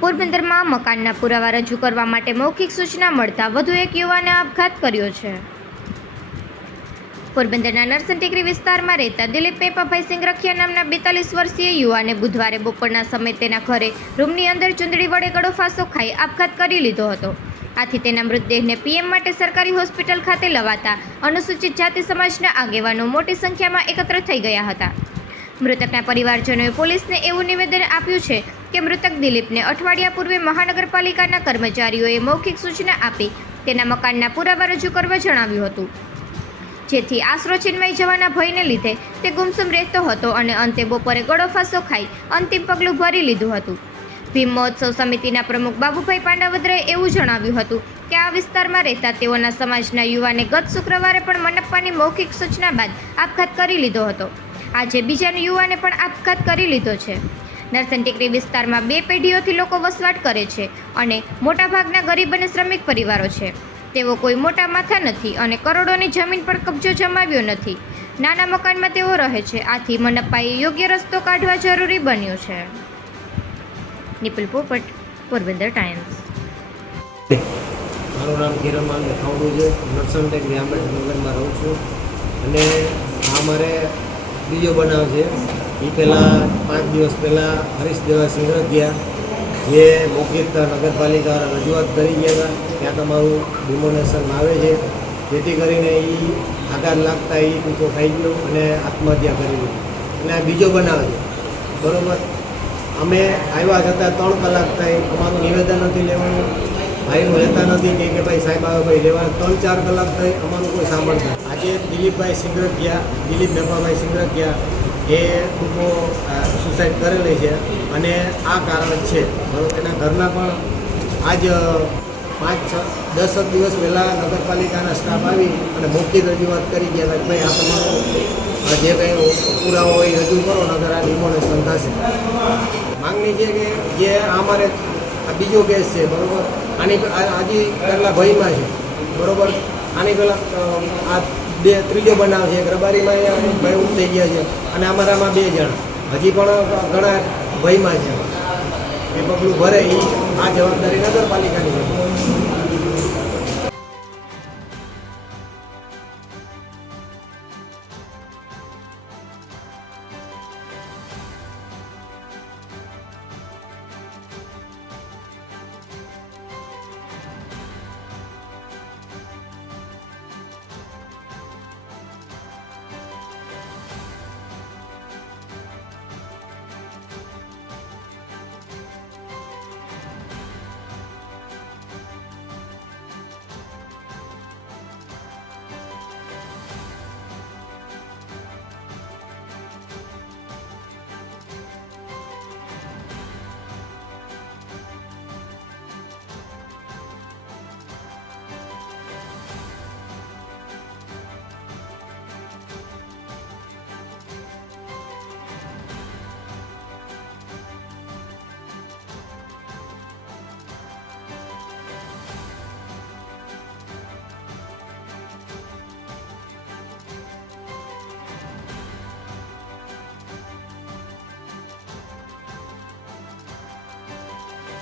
પોરબંદરમાં મકાનના પુરાવા રજૂ કરવા માટે મૌખિક સૂચના મળતા વધુ એક યુવાને આપઘાત કર્યો છે. પોરબંદરના નરસન ટેકરી વિસ્તારમાં રહેતા દિલીપ મેપાભાઈ સિંગરખિયા નામના 42 વર્ષીય યુવાને બુધવારે બપોરના સમયે તેના ઘરે રૂમની અંદર ચૂંદડી વડે ગળો ફાંસો ખાઈ આપઘાત કરી લીધો હતો. આથી તેના મૃતદેહને પીએમ માટે સરકારી હોસ્પિટલ ખાતે લવાતા અનુસૂચિત જાતિ સમાજના આગેવાનો મોટી સંખ્યામાં એકત્ર થઈ ગયા હતા. મૃતકના પરિવારજનોએ પોલીસને એવું નિવેદન આપ્યું છે કે મૃતક દિલીપને અઠવાડિયા પૂર્વે મહાનગરપાલિકાના કર્મચારીઓએ મૌખિક સૂચના આપી તેના મકાનના પુરાવા રજૂ કરવા જણાવ્યું હતું, જેથી આશરો છીનવાઈ જવાના ભયને લીધે તે ગુમસુમ રહેતો હતો અને અંતે બપોરે ગળો ફાંસો ખાઈ અંતિમ પગલું ભરી લીધું હતું. ભીમ મહોત્સવ સમિતિના પ્રમુખ બાબુભાઈ પાંડાવદરાએ એવું જણાવ્યું હતું કે આ વિસ્તારમાં રહેતા તેઓના સમાજના યુવાને ગત શુક્રવારે પણ મનપ્પાની મૌખિક સૂચના બાદ આપઘાત કરી લીધો હતો. આજે બીજા યુવાને પણ આપઘાત કરી લીધો છે. નરસન ટેકરી વિસ્તારમાં 2 પેઢીઓથી લોકો વસવાટ કરે છે અને મોટાભાગના ગરીબ અને શ્રમિક પરિવારો છે. તેઓ કોઈ મોટા માથા નથી અને કરોડોની જમીન પર કબજો જમાવ્યો નથી. નાના મકાનમાં તેઓ રહે છે. આથી મનપ્પાએ યોગ્ય રસ્તો કાઢવા જરૂરી બન્યું છે. નિપુલ પોપટ, પોરબંદર ટાઈમ્સ. મારું નામ કિરણમાલ ખાવડું છે. નરસન ટેકરી આંબેડકરનગરમાં રહું છું અને આ મારે બીજો બનાવ છે. એ પહેલાં 5 દિવસ પહેલાં હરીશ દેવા સિંગરખિયા જે મૌખિક નગરપાલિકા રજૂઆત કરી ગયા હતા ત્યાં તમારું ડિમોનેશન આવે છે, જેથી કરીને એ આઘાત લાગતા એ ટૂંકો ખાઈ ગયો અને આત્મહત્યા કરી દીધી. અને આ બીજો બનાવ છે, બરાબર. અમે આવ્યા છતાં 3 કલાક થઈ, અમારું નિવેદન નથી લેવાનું, ભાઈનું લેતા નથી કે ભાઈ સાહેબ આવે ભાઈ લેવા, 3-4 કલાક થઈ, અમારું કોઈ સાંભળતા. આજે દિલીપ મેપાભાઈ સિંગરખિયા એ ટૂંકો સુસાઇડ કરેલી છે અને આ કારણ છે, બરાબર. એના ઘરના પણ આજ 5-10 દિવસ પહેલાં નગરપાલિકાના સ્ટાફ આવી અને મૌખિક રજૂઆત કરી ગયા હતા કે ભાઈ આ તમારો જે કંઈ પુરાવો હોય રજૂ કરો, નગર આ ડિમોનેશન થશે. માંગણી છે કે જે અમારે આ બીજો કેસ છે, બરાબર. આની હજી પહેલાં ભયમાં છે, બરાબર. આની પહેલાં આ ત્રીજો બનાવ છે. રબારીમાં ભય થઈ ગયા છે અને અમારામાં 2 જણા હજી પણ ઘણા ભયમાં છે. એ પગલું ભરે એ આ જવાબદારી નગરપાલિકાની છે.